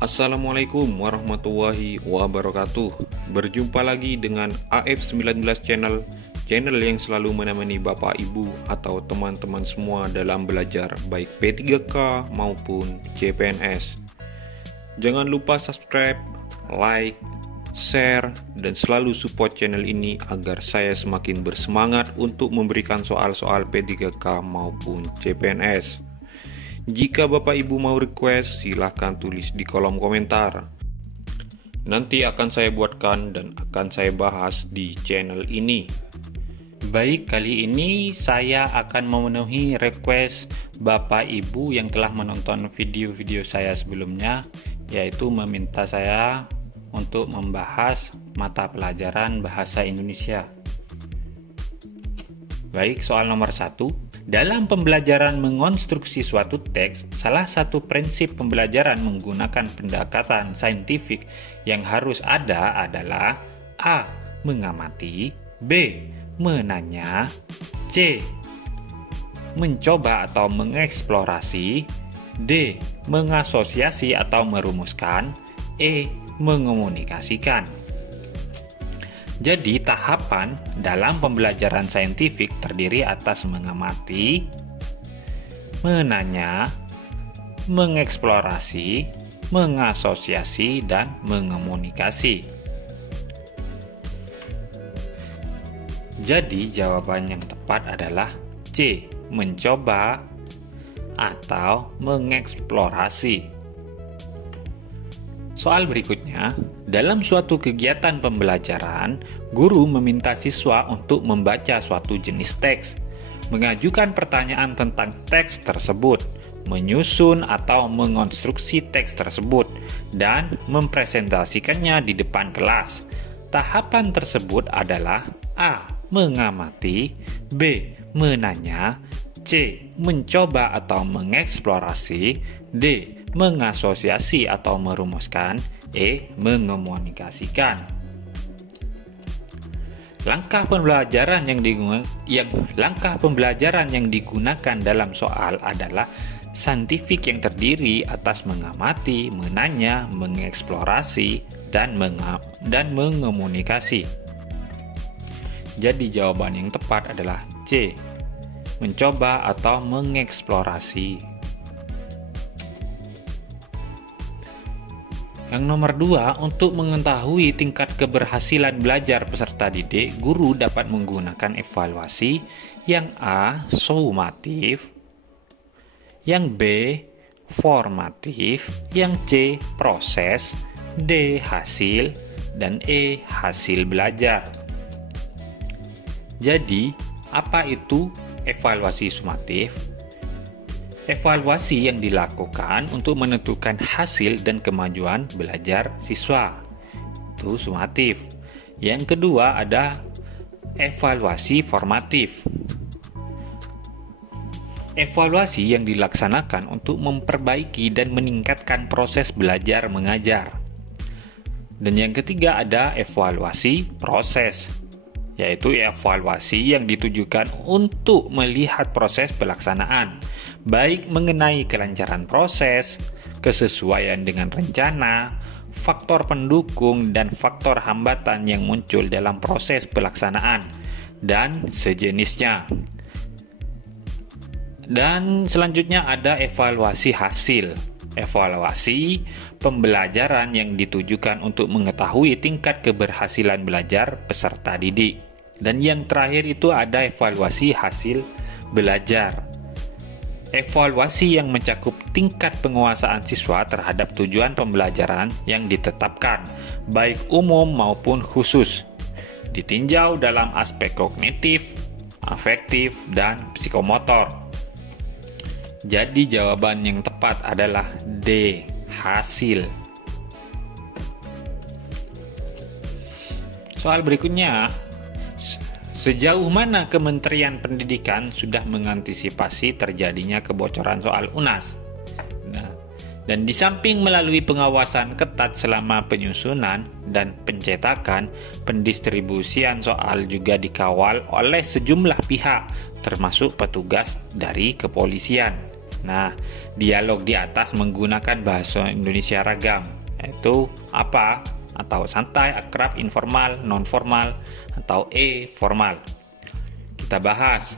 Assalamualaikum warahmatullahi wabarakatuh. Berjumpa lagi dengan AF19 Channel, channel yang selalu menemani Bapak Ibu atau teman-teman semua dalam belajar baik P3K maupun CPNS. Jangan lupa subscribe, like, share, dan selalu support channel ini agar saya semakin bersemangat untuk memberikan soal-soal P3K maupun CPNS. Jika Bapak Ibu mau request, silahkan tulis di kolom komentar. Nanti akan saya buatkan dan akan saya bahas di channel ini. Baik, kali ini saya akan memenuhi request Bapak Ibu yang telah menonton video-video saya sebelumnya, yaitu meminta saya untuk membahas mata pelajaran Bahasa Indonesia. Baik, soal nomor 1. Dalam pembelajaran mengonstruksi suatu teks, salah satu prinsip pembelajaran menggunakan pendekatan saintifik yang harus ada adalah A. Mengamati, B. Menanya, C. Mencoba atau mengeksplorasi, D. Mengasosiasi atau merumuskan, E. Mengomunikasikan. Jadi, tahapan dalam pembelajaran saintifik terdiri atas mengamati, menanya, mengeksplorasi, mengasosiasi, dan mengomunikasi. Jadi, jawaban yang tepat adalah C. Mencoba atau mengeksplorasi. Soal berikutnya, dalam suatu kegiatan pembelajaran, guru meminta siswa untuk membaca suatu jenis teks, mengajukan pertanyaan tentang teks tersebut, menyusun atau mengonstruksi teks tersebut, dan mempresentasikannya di depan kelas. Tahapan tersebut adalah A. Mengamati, B. Menanya, C. Mencoba atau mengeksplorasi, D. Mengasosiasi atau merumuskan, E. Mengomunikasikan. Langkah pembelajaran yang digunakan dalam soal adalah saintifik yang terdiri atas mengamati, menanya, mengeksplorasi, dan mengomunikasi. Jadi jawaban yang tepat adalah C. Mencoba atau mengeksplorasi. Yang nomor 2, untuk mengetahui tingkat keberhasilan belajar peserta didik, guru dapat menggunakan evaluasi yang A. Summatif, yang B. Formatif, yang C. Proses, D. Hasil, dan E. Hasil belajar. Jadi, apa itu evaluasi sumatif? Evaluasi yang dilakukan untuk menentukan hasil dan kemajuan belajar siswa. Itu sumatif. Yang kedua ada evaluasi formatif. Evaluasi yang dilaksanakan untuk memperbaiki dan meningkatkan proses belajar mengajar. Dan yang ketiga ada evaluasi proses, yaitu evaluasi yang ditujukan untuk melihat proses pelaksanaan, baik mengenai kelancaran proses, kesesuaian dengan rencana, faktor pendukung dan faktor hambatan yang muncul dalam proses pelaksanaan, dan sejenisnya. Dan selanjutnya ada evaluasi hasil. Evaluasi pembelajaran yang ditujukan untuk mengetahui tingkat keberhasilan belajar peserta didik. Dan yang terakhir itu ada evaluasi hasil belajar. Evaluasi yang mencakup tingkat penguasaan siswa terhadap tujuan pembelajaran yang ditetapkan, baik umum maupun khusus. Ditinjau dalam aspek kognitif, afektif, dan psikomotor. Jadi jawaban yang tepat adalah D. Hasil. Soal berikutnya, sejauh mana Kementerian Pendidikan sudah mengantisipasi terjadinya kebocoran soal UNAS? Dan di samping melalui pengawasan ketat selama penyusunan dan pencetakan, pendistribusian soal juga dikawal oleh sejumlah pihak, termasuk petugas dari kepolisian. Nah, dialog di atas menggunakan bahasa Indonesia ragam, yaitu apa atau santai, akrab, informal, non-formal, atau formal. Kita bahas.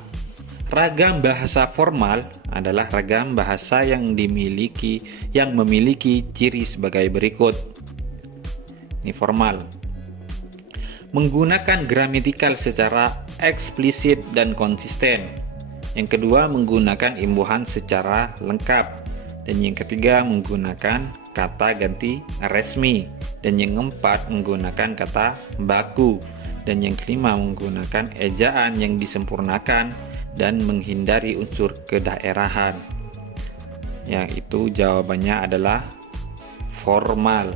Ragam bahasa formal adalah ragam bahasa yang memiliki ciri sebagai berikut. Ini formal. Menggunakan gramatikal secara eksplisit dan konsisten. Yang kedua, menggunakan imbuhan secara lengkap. Dan yang ketiga, menggunakan kata ganti resmi. Dan yang keempat, menggunakan kata baku. Dan yang kelima, menggunakan ejaan yang disempurnakan dan menghindari unsur kedaerahan. Yang itu jawabannya adalah formal.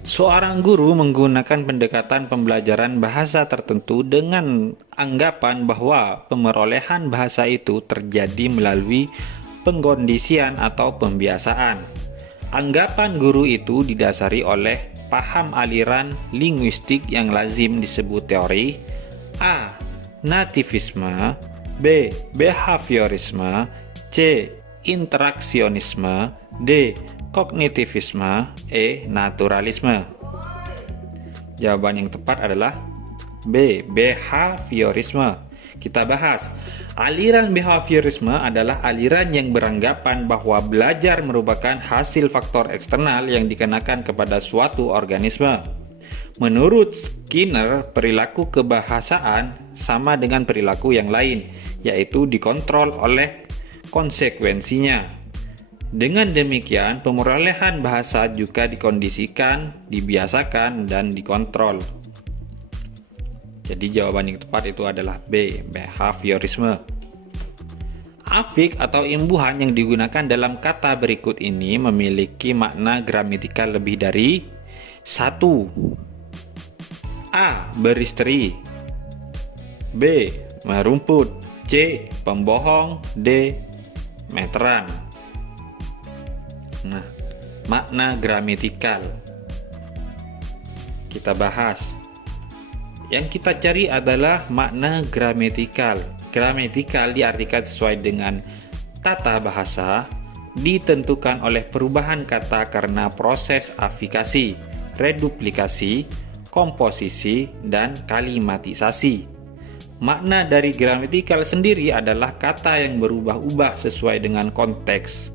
Seorang guru menggunakan pendekatan pembelajaran bahasa tertentu dengan anggapan bahwa pemerolehan bahasa itu terjadi melalui pengkondisian atau pembiasaan. Anggapan guru itu didasari oleh paham aliran linguistik yang lazim disebut teori A. Nativisme, B. Behaviorisme, C. Interaksionisme, D. Kognitivisme, E. Naturalisme. Jawaban yang tepat adalah B. Behaviorisme. Kita bahas. Aliran behaviorisme adalah aliran yang beranggapan bahwa belajar merupakan hasil faktor eksternal yang dikenakan kepada suatu organisme. Menurut Skinner, perilaku kebahasaan sama dengan perilaku yang lain, yaitu dikontrol oleh konsekuensinya. Dengan demikian, pemerolehan bahasa juga dikondisikan, dibiasakan, dan dikontrol. Jadi jawaban yang tepat itu adalah B, behaviorisme. Afik atau imbuhan yang digunakan dalam kata berikut ini memiliki makna gramatikal lebih dari 1. A. Beristri, B. Merumput, C. Pembohong, D. Meteran. Nah, makna gramatikal kita bahas. Yang kita cari adalah makna gramatikal. Gramatikal diartikan sesuai dengan tata bahasa, ditentukan oleh perubahan kata karena proses afikasi, reduplikasi, komposisi, dan kalimatisasi. Makna dari gramatikal sendiri adalah kata yang berubah-ubah sesuai dengan konteks,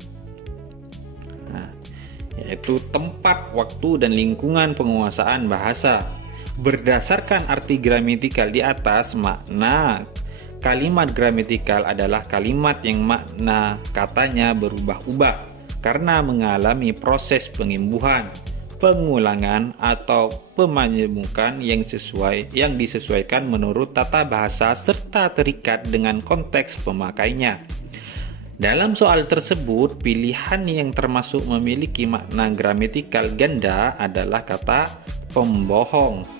yaitu tempat, waktu, dan lingkungan penguasaan bahasa. Berdasarkan arti gramatikal di atas, makna kalimat gramatikal adalah kalimat yang makna katanya berubah-ubah karena mengalami proses pengimbuhan, pengulangan, atau pemajemukan yang disesuaikan menurut tata bahasa serta terikat dengan konteks pemakainya. Dalam soal tersebut, pilihan yang termasuk memiliki makna gramatikal ganda adalah kata pembohong.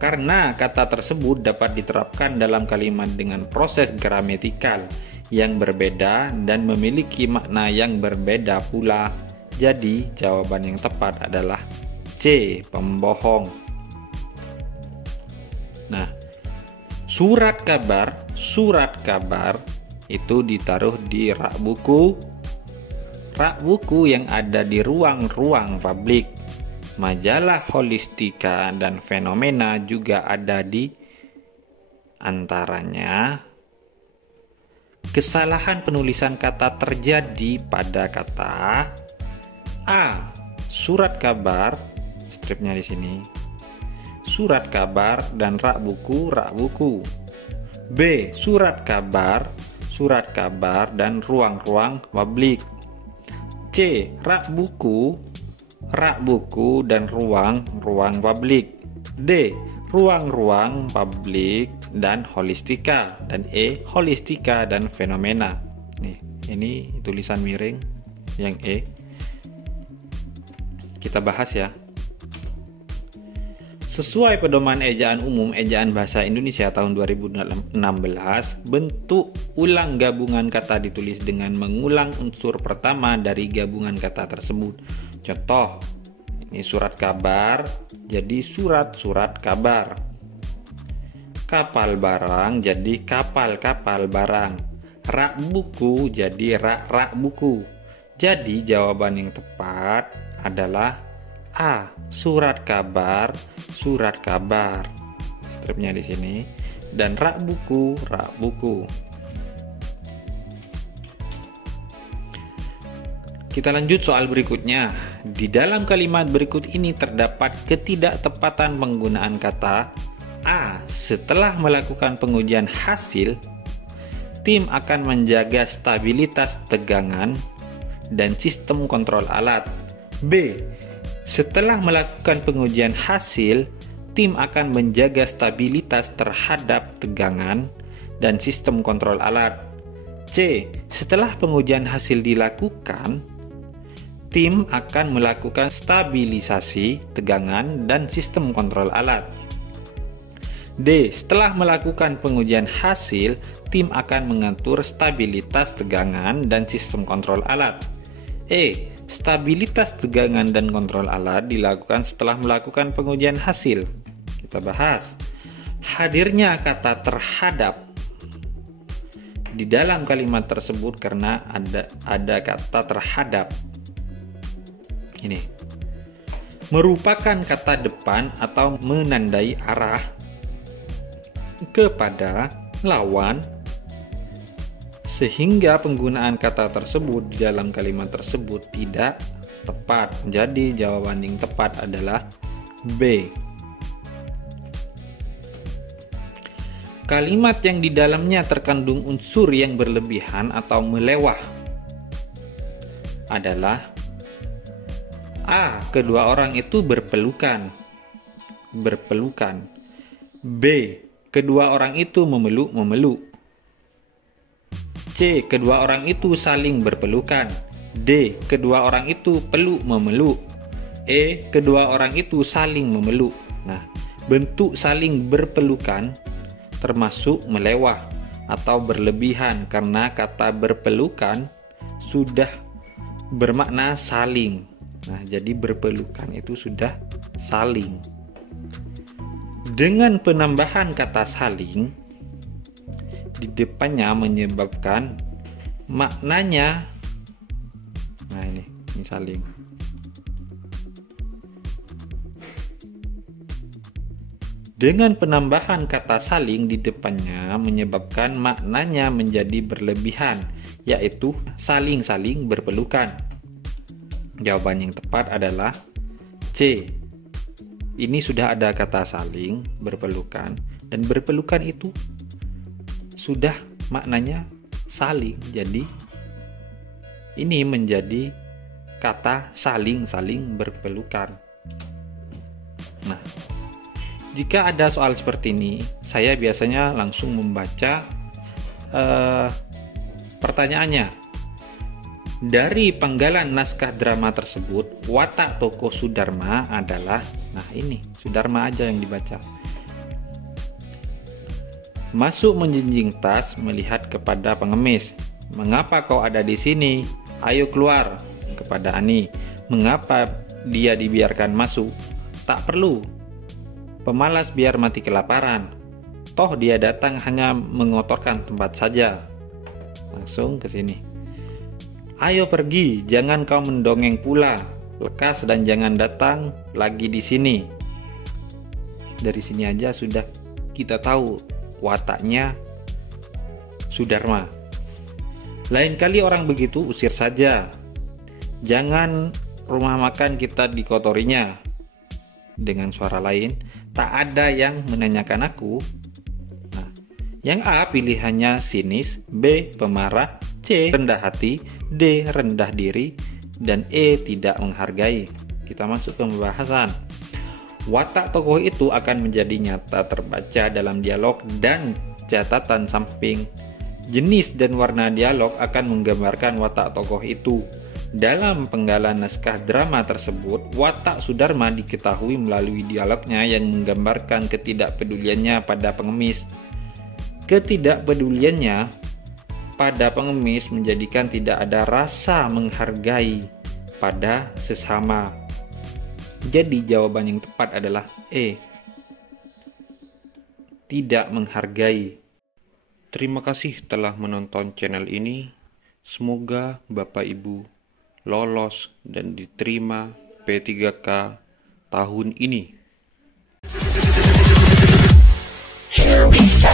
Karena kata tersebut dapat diterapkan dalam kalimat dengan proses gramatikal yang berbeda dan memiliki makna yang berbeda pula. Jadi, jawaban yang tepat adalah C, pembohong. Nah, surat kabar itu ditaruh di rak buku yang ada di ruang-ruang publik. Majalah Holistika dan Fenomena juga ada di antaranya. Kesalahan penulisan kata terjadi pada kata A. Surat kabar, stripnya di sini. Surat kabar dan rak buku. B. Surat kabar dan ruang-ruang publik. C. Rak buku dan ruang-ruang publik. D. Ruang-ruang publik dan holistika. Dan E. Holistika dan fenomena. Ini tulisan miring yang E. Kita bahas ya. Sesuai pedoman ejaan umum ejaan bahasa Indonesia tahun 2016, bentuk ulang gabungan kata ditulis dengan mengulang unsur pertama dari gabungan kata tersebut. Contoh, ini surat kabar, jadi surat kabar. Kapal barang jadi kapal-kapal barang. Rak buku jadi rak-rak buku. Jadi jawaban yang tepat adalah A. Surat kabar, surat kabar. Stripnya di sini. Dan rak buku, rak buku. Kita lanjut soal berikutnya. Di dalam kalimat berikut ini terdapat ketidaktepatan penggunaan kata A. Setelah melakukan pengujian hasil, tim akan menjaga stabilitas tegangan dan sistem kontrol alat. B. Setelah melakukan pengujian hasil, tim akan menjaga stabilitas terhadap tegangan dan sistem kontrol alat. C. Setelah pengujian hasil dilakukan, tim akan melakukan stabilisasi tegangan dan sistem kontrol alat. D. Setelah melakukan pengujian hasil, tim akan mengatur stabilitas tegangan dan sistem kontrol alat. E. Stabilitas tegangan dan kontrol alat dilakukan setelah melakukan pengujian hasil. Kita bahas. Hadirnya kata terhadap di dalam kalimat tersebut karena ada kata terhadap. Ini merupakan kata depan atau menandai arah kepada lawan, sehingga penggunaan kata tersebut di dalam kalimat tersebut tidak tepat. Jadi jawaban yang tepat adalah B. Kalimat yang di dalamnya terkandung unsur yang berlebihan atau melewah adalah A. Kedua orang itu berpelukan. B. Kedua orang itu memeluk. C. Kedua orang itu saling berpelukan. D. Kedua orang itu peluk memeluk. E. Kedua orang itu saling memeluk. Nah, bentuk saling berpelukan termasuk melewah atau berlebihan karena kata berpelukan sudah bermakna saling. Nah, jadi berpelukan itu sudah saling. Dengan penambahan kata saling di depannya menyebabkan maknanya, nah ini saling. Dengan penambahan kata saling di depannya menyebabkan maknanya menjadi berlebihan, yaitu saling-saling berpelukan. Jawaban yang tepat adalah C. Ini sudah ada kata saling berpelukan, dan berpelukan itu sudah maknanya saling. Jadi ini menjadi kata saling-saling berpelukan. Nah, jika ada soal seperti ini, saya biasanya langsung membaca pertanyaannya. Dari penggalan naskah drama tersebut, watak tokoh Sudarma adalah, nah ini, Sudarma aja yang dibaca. Masuk menjinjing tas, melihat kepada pengemis. Mengapa kau ada di sini? Ayo keluar. Kepada Ani. Mengapa dia dibiarkan masuk? Tak perlu. Pemalas biar mati kelaparan. Toh dia datang hanya mengotorkan tempat saja. Langsung ke sini. Ayo pergi, jangan kau mendongeng pula. Lekas dan jangan datang lagi di sini. Dari sini aja sudah kita tahu wataknya Sudarma. Lain kali orang begitu usir saja. Jangan rumah makan kita dikotorinya. Dengan suara lain, tak ada yang menanyakan aku. Nah, yang A pilihannya sinis, B pemarah, C rendah hati, D rendah diri, dan E tidak menghargai. Kita masuk ke pembahasan. Watak tokoh itu akan menjadi nyata terbaca dalam dialog dan catatan samping. Jenis dan warna dialog akan menggambarkan watak tokoh itu. Dalam penggalan naskah drama tersebut, watak Sudarma diketahui melalui dialognya yang menggambarkan ketidakpeduliannya pada pengemis. Ketidakpeduliannya pada pengemis menjadikan tidak ada rasa menghargai pada sesama. Jadi jawaban yang tepat adalah E. tidak menghargai. Terima kasih telah menonton channel ini. Semoga Bapak Ibu lolos dan diterima P3K tahun ini. Here we go.